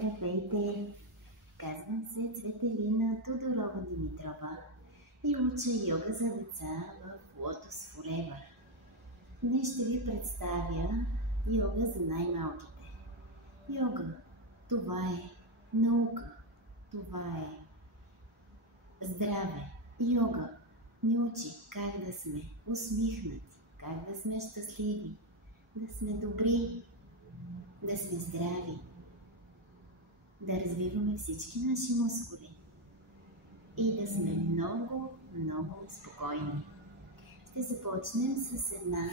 Здравейте! Казвам се Цветелина Тодорова Димитрова и уча йога за деца в Lotus Forever. Днес ще ви представя йога за най-малките. Йога – това е наука, това е здраве. Йога ни учи как да сме усмихнати, как да сме щастливи, да сме добри, да сме здрави, да развиваме всички наши мускули и да сме много, много спокойни. Ще започнем с една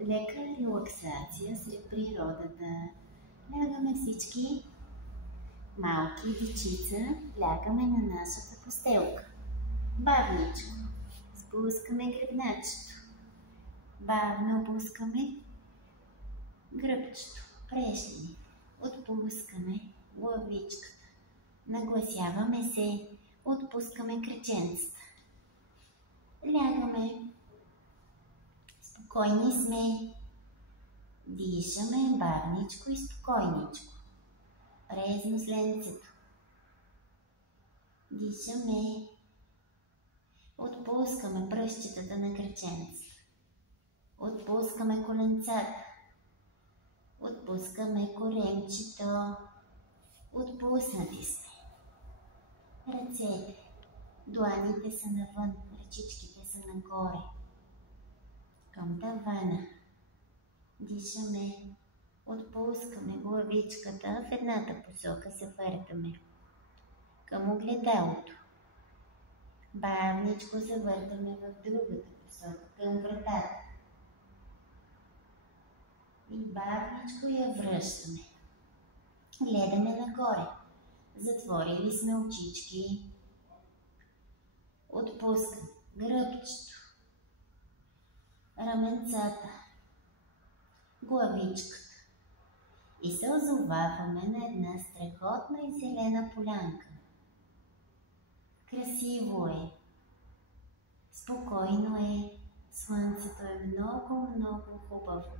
лека релаксация сред природата. Лягаме всички малки дечица, лягаме на нашата постелка. Бавничко спускаме гръбначето. Бавно опускаме гръбчето, прежни. Отпускаме главичката. Нагласяваме се, отпускаме кръченцата. Лягаме. Спокойни сме. Дишаме бавничко и спокойничко. През носленцето. Дишаме. Отпускаме пръстчетата на кръченцата. Отпускаме коленцата. Отпускаме коремчето. Отпуснати сме. Ръцете. Дланите са навън, ръчичките са нагоре. Към тавана. Дишаме. Отпускаме главичката. В едната посока се въртаме. Към огледалото. Бавничко завъртаме в другата посока. Към вратата. И бавничко я връщаме. Гледаме нагоре. Затворили сме очички. Отпускаме гръбчето, раменцата, главичката. И се озоваваме на една страхотна и зелена полянка. Красиво е. Спокойно е. Слънцето е много, много хубаво.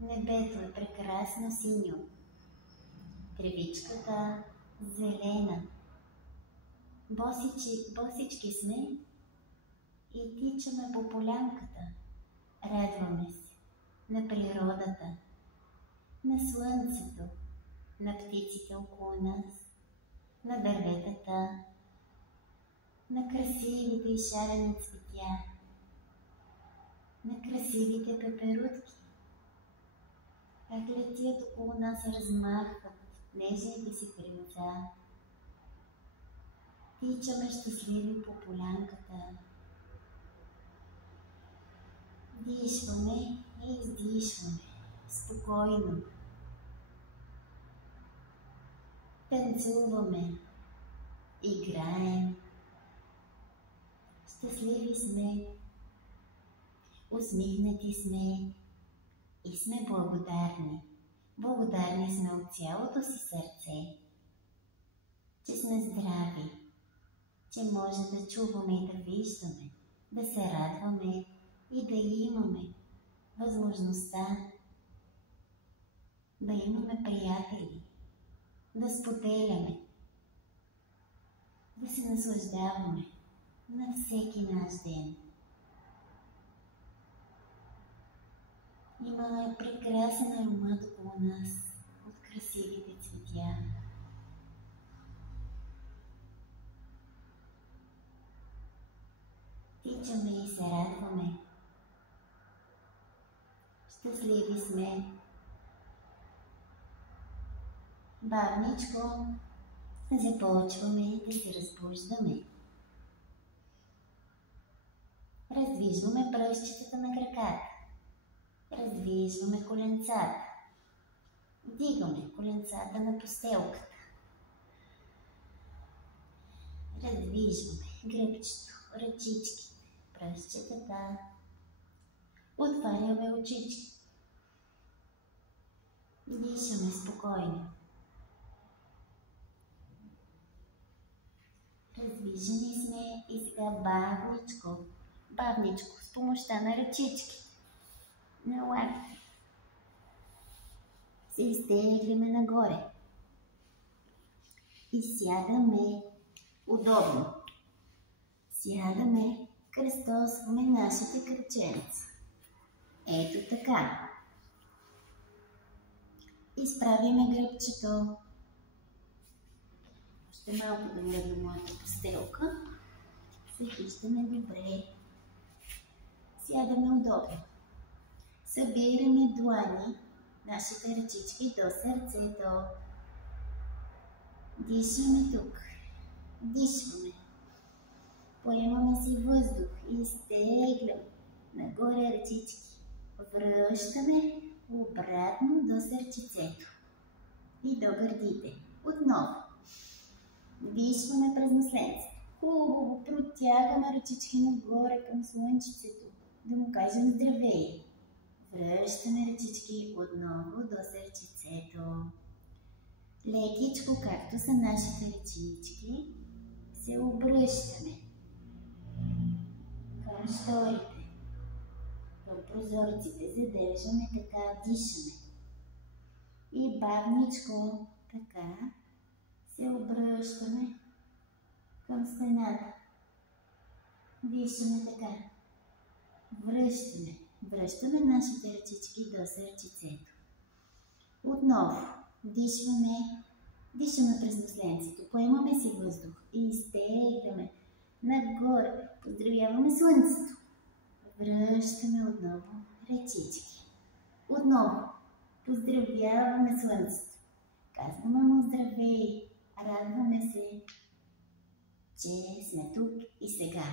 Небето е прекрасно синьо. Тревичката зелена. Босички сме и тичаме по полянката. Радваме се на природата, на слънцето, на птиците около нас, на дърветата, на красивите и шарени цветя, на красивите пеперутки. Как летят около нас, размахват нежните си крилца. Тичаме щастливи по полянката. Дишваме и издишваме спокойно. Танцуваме, играем. Щастливи сме, усмихнати сме и сме благодарни. Благодарни сме от цялото си сърце, че сме здрави, че може да чуваме и да виждаме, да се радваме и да имаме възможността да имаме приятели, да споделяме, да се наслаждаваме на всеки наш ден. Има прекрасен аромат около нас от красивите цветя. Тичаме и се радваме. Щастливи сме. Бавничко започваме да се разбуждаме. Раздвижваме пръстчетата на краката. Раздвижваме коленцата. Вдигаме коленцата на постелката. Раздвижваме гръбчето, ръчичките, пръстчетата. Отваряме очички. Дишаме спокойно. Раздвижени сме и сега бавничко, с помощта на ръчички, на лакти, се изтеглиме нагоре. и сядаме удобно. Сядаме, кръстосваме нашите кръченца. Ето така. Изправяме гръбчето. Още малко да мръдна моята постелка. Се виждаме добре. Сядаме удобно. Събираме длани, нашите ръчички до сърцето. Дишаме тук. Дишваме. Поемаме си въздух и изтегляме нагоре ръчички. Връщаме обратно до сърчицето и до гърдите. Отново. Дишваме през носленцето. Хубаво протягаме ръчички нагоре към слънчицето. Да му кажем здравей. Връщаме ръчички отново до сърчицето. Лекичко, както са нашите ръчички, се обръщаме към шторите, към прозорците, задържаме така, дишаме. И бавничко, така, се обръщаме към стената. Дишаме така. Връщаме нашите ръчички до сърчицето. Отново дишаме през носленцето, поемаме си въздух и изтегляме нагоре. Поздравяваме слънцето. Връщаме отново ръчички. Отново поздравяваме слънцето. Казваме му здравей. Радваме се, че сме тук и сега.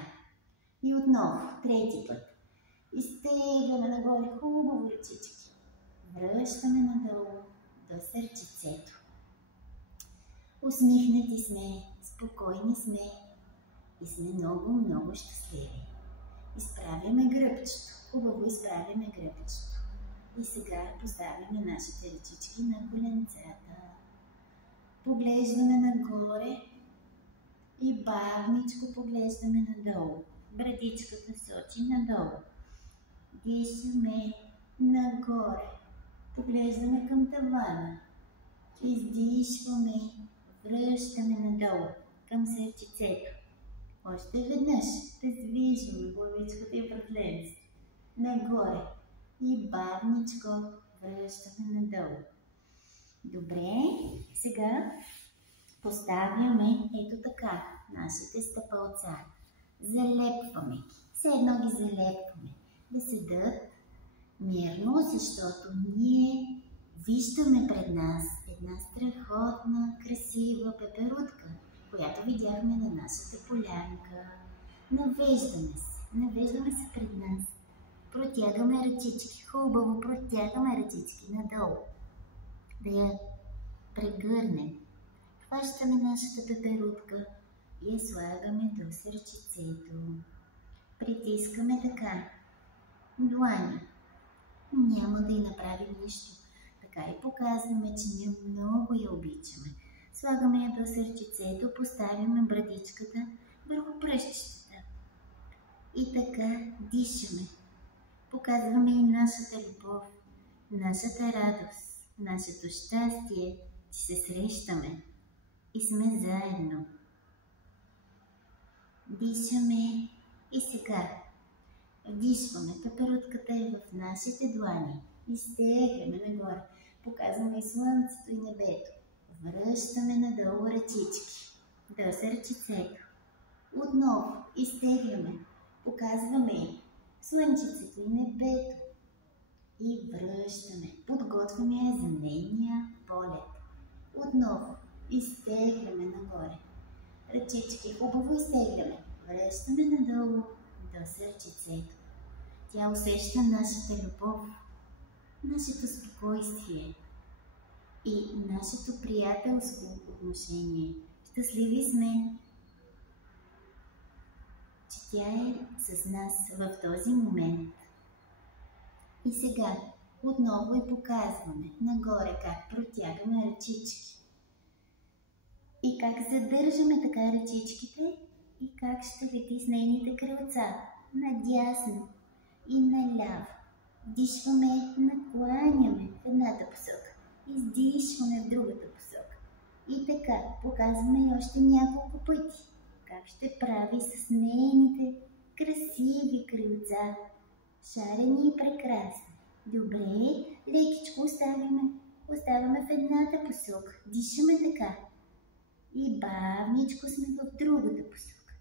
И отново, трети път. Изтегляме нагоре хубаво ръчички. Връщаме надолу до сърчицето. Усмихнати сме, спокойни сме и сме много, много щастливи. Изправяме гръбчето. Хубаво изправяме гръбчето. И сега поставяме нашите ръчички на коленцата. Поглеждаме нагоре и бавничко поглеждаме надолу. Брадичката сочи надолу. Дишаме нагоре. Поглеждаме към тавана. Издишваме. Връщаме надолу към сърчицето. Още веднъж раздвижваме главичката и брадленцето. Нагоре. И бавничко връщаме надолу. Добре, сега поставяме ето така нашите стъпалца. Залепваме ги. Все едно ги залепваме. Да седат мирно, защото ние виждаме пред нас една страхотна, красива пеперутка, която видяхме на нашата полянка. Навеждаме се пред нас. Протягаме ръчички. Хубаво протягаме ръчички надолу. Да я прегърнем. Хващаме нашата пеперутка и я слагаме до сърчицето. Притискаме така. Длани. Няма да й направим нищо. Така и показваме, че ние много я обичаме. Слагаме я до сърчицето, поставяме брадичката върху пръстчетата. И така дишаме. Показваме и нашата любов, нашата радост, нашето щастие, че се срещаме и сме заедно. Дишаме и сега. Вдишваме. Пеперутката е в нашите длани. Изтегляме нагоре. Показваме и слънцето и небето. Връщаме надолу ръчички до сърчицето. Отново изтегляме. Показваме слънчицето и небето. И връщаме. Подготвяме я за нейния полет. Отново изтегляме нагоре. Ръчички хубаво изтегляме. Връщаме надолу до сърчицето. Тя усеща нашата любов, нашето спокойствие и нашето приятелско отношение. Щастливи сме, че тя е с нас в този момент. И сега отново я показваме нагоре как протягаме ръчички. И как задържаме така ръчичките и как ще лети с нейните крилца. Надясно и наляво. Дишваме, накланяме в едната посока. Издишваме в другата посока. И така, показваме и още няколко пъти как ще прави с нейните красиви крилца. Шарени и прекрасни. Добре, лекичко оставаме в едната посока. Дишаме така. И бавничко сме в другата посока.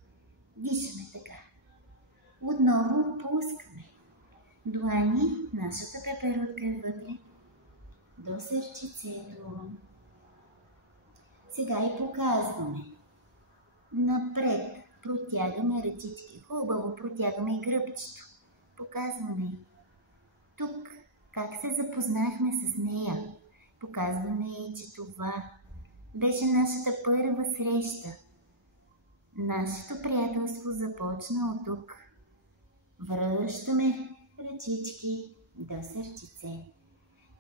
Дишаме така. Отново пускаме. Длани, нашата пеперутка е вътре. До сърчицето. Сега и показваме. Напред протягаме ръчички. Хубаво протягаме и гръбчето. Показваме тук как се запознахме с нея. Показваме и, че това беше нашата първа среща. Нашето приятелство започна от тук. Връщаме ръчички до сърчице.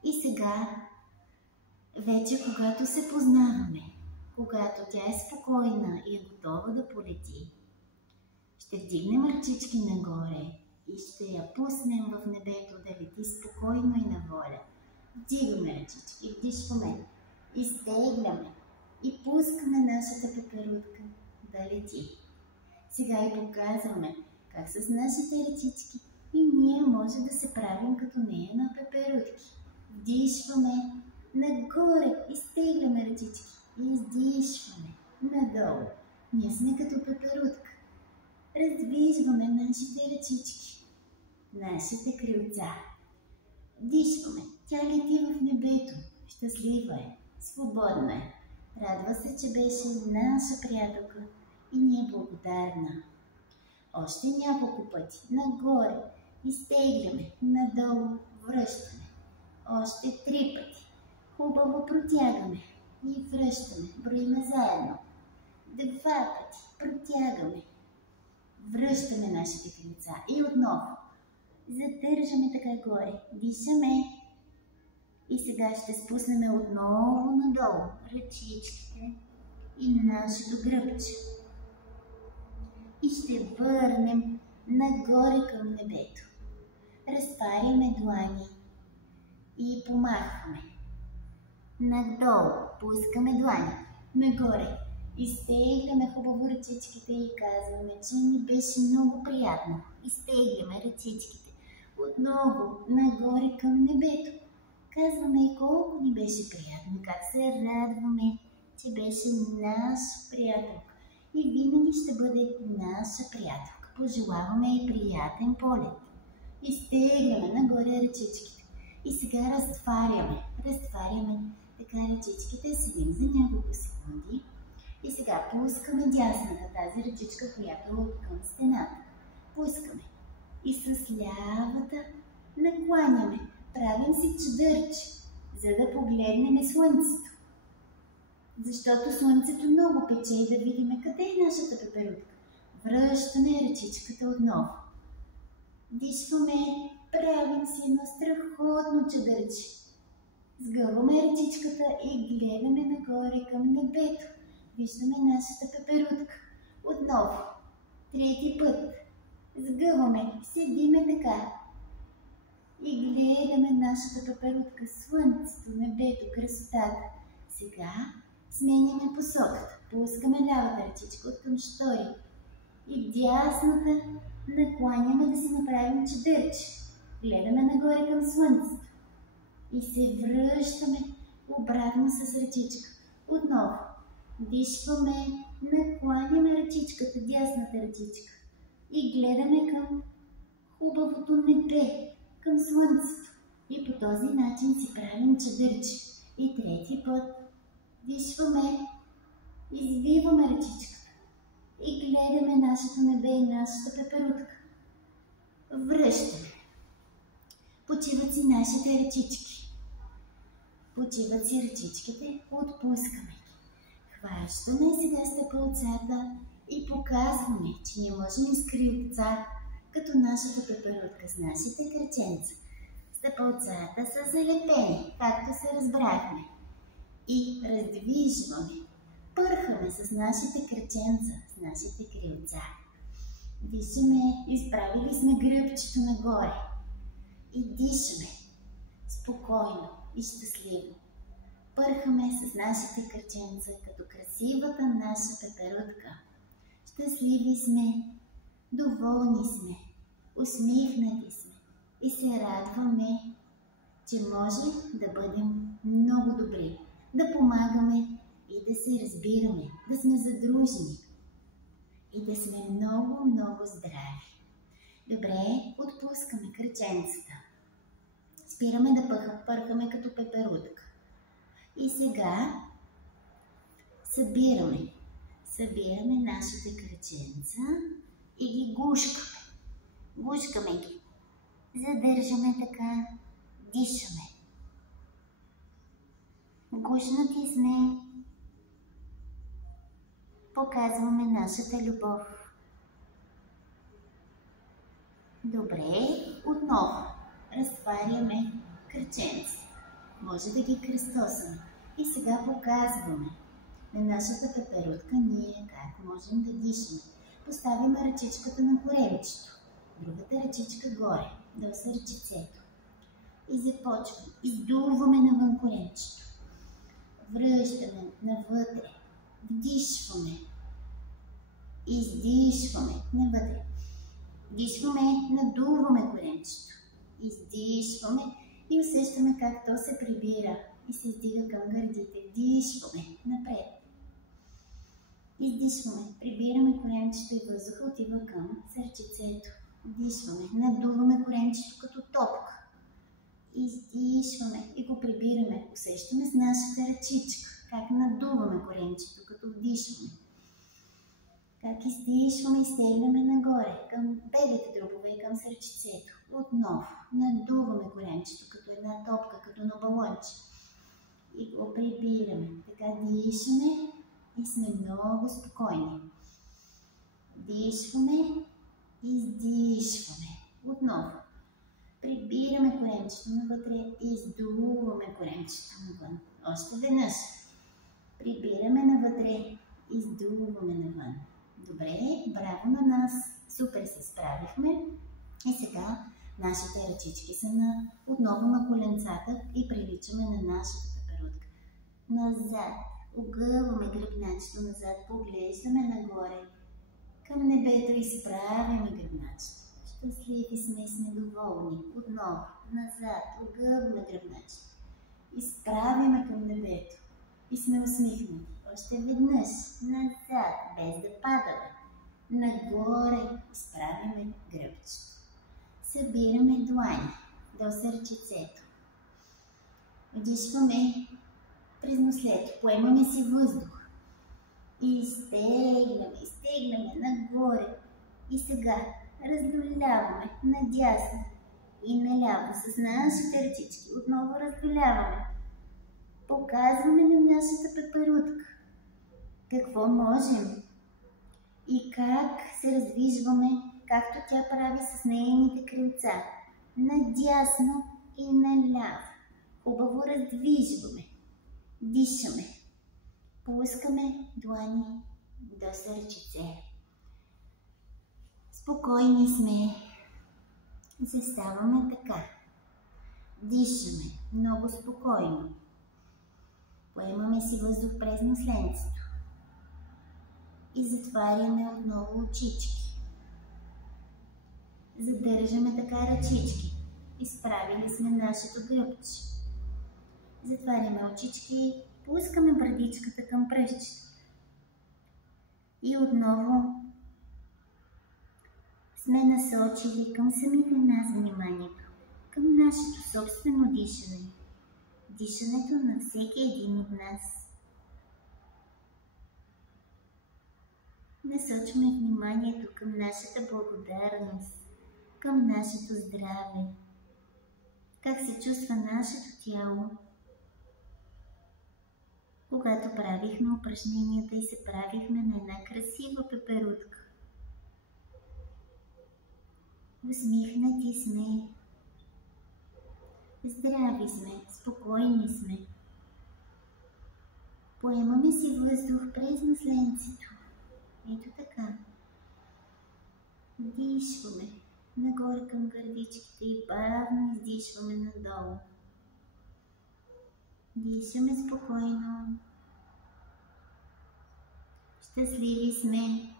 И сега, вече когато се познаваме, когато тя е спокойна и е готова да полети, ще вдигнем ръчички нагоре и ще я пуснем в небето да лети спокойно и на воля. Вдигаме ръчички, вдишваме, изтегляме и пускаме нашата пеперутка да лети. Сега и показваме как с нашите ръчички и ние може да се правим като нея на пеперутки. Вдишваме нагоре, изтегляме ръчички и издишваме надолу. Ние сме като пеперутка. Раздвижваме нашите ръчички, нашите крилца. Вдишваме. Тя лети в небето. Щастлива е, свободна е. Радва се, че беше наша приятелка и ни е благодарна. Още няколко пъти. Нагоре. Изтегляме. Надолу. Връщаме. Още 3 пъти. Хубаво протягаме. И връщаме. Броиме заедно. 2 пъти. Протягаме. Връщаме нашите крилца. И отново. Задържаме така горе. Дишаме. И сега ще спуснем отново надолу ръчичките и нашето гръбче. И ще върнем нагоре към небето. Разтваряме длани и помахваме. Надолу пускаме длани. Нагоре. Изтегляме хубаво ръчичките и казваме, че ни беше много приятно. Изтегляме ръчичките. Отново нагоре към небето. Казваме и колко ни беше приятно, как се радваме, че беше наша приятелка. И винаги ще бъде наша приятелка. Пожелаваме и приятен полет. Изтегляме нагоре ръчичките. И сега разтваряме. Така ръчичките, седим за няколко секунди. И сега пускаме дясната, тази ръчичка, която е от към стената. Пускаме. И с лявата накланяме. Правим си чадърче, за да погледнем слънцето. Защото слънцето много пече и да видим къде е нашата пеперутка. Връщаме ръчичката отново. Дишваме, правим си едно страхотно чадърче. Сгъваме ръчичката и гледаме нагоре към небето. Виждаме нашата пеперутка. Отново. 3 път. Сгъваме, седиме така. И гледаме нашата пеперутка, слънцето, небето, красотата. Сега сменяме посоката. Пускаме лявата ръчичка от към штори. И дясната накланяме да си направим чадърче. Гледаме нагоре към слънцето. И се връщаме обратно с ръчичка. Отново. Дишваме, накланяме ръчичката, дясната ръчичка. И гледаме към хубавото небе, към слънцето. И по този начин си правим чадърче. И 3 път дишваме, извиваме ръчичката. И гледаме нашето небе и нашата пеперутка. Връщаме. Почиват си нашите ръчички. Почиват си ръчичките, отпускаме. Хващаме сега стъпалцата и показваме, че ние можем с крилца, като нашата пеперутка с нашите кръченца. Стъпалцата са залепени, както се разбрахме. И раздвижваме. Пърхаме с нашите кръченца, с нашите крилца. Дишаме, изправили сме гръбчето нагоре. И дишаме спокойно и щастливо. Пърхаме с нашите кръченца, като красивата наша пеперутка. Щастливи сме, доволни сме, усмихнати сме и се радваме, че може да бъдем много добри, да помагаме и да се разбираме, да сме задружни и да сме много, много здрави. Добре, отпускаме кръченцата. Спираме да пърхаме като пеперутка. И сега събираме нашите кръченца и ги гушкаме. Гушкаме ги. Задържаме така, дишаме. Гушнати сме, показваме нашата любов. Добре, отново разтваряме кръченца. Може да ги кръстосаме. И сега показваме на нашата пеперутка ние как можем да дишаме. Поставяме ръчичката на коремчето, другата ръчичка горе, долу са ръчицето. И започваме. Издуваме навън коремчето. Връщаме навътре. Вдишваме. Издишваме навътре. Вдишваме, надуваме коремчето. Издишваме и усещаме как то се прибира и се издига към гърдите. Вдишваме напред. Издишваме, прибираме коремчето и въздуха отива към сърчицето. Вдишваме, надуваме коремчето като топка. Издишваме и го прибираме. Усещаме с нашата ръчичка как надуваме коремчето, като вдишваме. Как издишваме и стегнаме нагоре, към белите дробове и към сърчицето. Отново надуваме коремчето като една топка, като на балонче. И го прибираме. Така дишаме и сме много спокойни. Дишваме, издишваме. Отново. Прибираме коремчето навътре и издуваме коремчето навън. Още веднъж. Прибираме навътре, издуваме навън. Добре, браво на нас. Супер се справихме. И сега нашите ръчички са отново на коленцата и приличаме на нашата пеперутка. Назад. Огъваме гръбначето назад. Поглеждаме нагоре. Към небето изправяме гръбначето. Щастливи сме и сме доволни. Отново. Назад. Огъваме гръбначето. Изправяме към небето. И сме усмихнати. Още веднъж. Назад. Без да падаме. Нагоре. Изправяме гръбчето. Събираме длани до сърчицето. Вдишваме през нослето. Поемаме си въздух. И изтегляме нагоре. И сега раздоляваме надясно и наляво с нашите ръчички. Отново раздоляваме. Показваме на нашата пеперутка какво можем и как се раздвижваме, както тя прави с нейните крилца. Надясно и наляво. Хубаво раздвижваме. Дишаме. Пускаме длани до сърчице. Спокойни сме. Заставаме така. Дишаме много спокойно. Поемаме си въздух през носленцето. И затваряме отново очички. Задържаме така ръчички. Изправили сме нашето гръбче. Затваряме очички. Пускаме брадичката към пръстчето. И отново сме насочили към самите нас вниманието. Към нашето собствено дишане. Дишането на всеки един от нас. Насочваме вниманието към нашата благодарност, към нашето здраве. Как се чувства нашето тяло, когато правихме упражненията и се правихме на една красива пеперутка. Усмихнати сме, здрави сме, спокойни сме. Поемаме си въздух през носленцето. Ето така. Вдишваме нагоре към гърдичките и бавно издишваме надолу. Дишаме спокойно. Щастливи сме.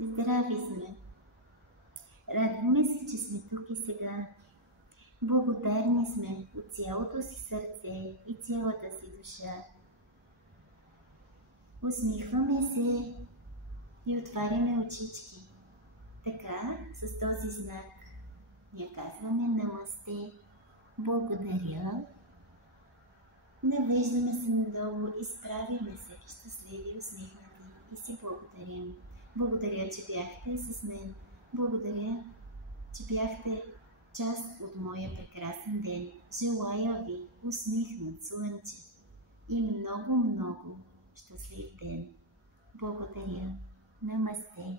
Здрави сме. Радваме се, че сме тук и сега. Благодарни сме от цялото си сърце и цялата си душа. Усмихваме се и отваряме очички. Така, с този знак, ние казваме намасте, благодаря. Навеждаме се надолу, изправяме се, щастливи, усмихнати и си благодарим. Благодаря, че бяхте с мен. Благодаря, че бяхте част от моя прекрасен ден. Желая ви усмихнат, слънчев и много, много щастлив ден. Благодаря. Намасте.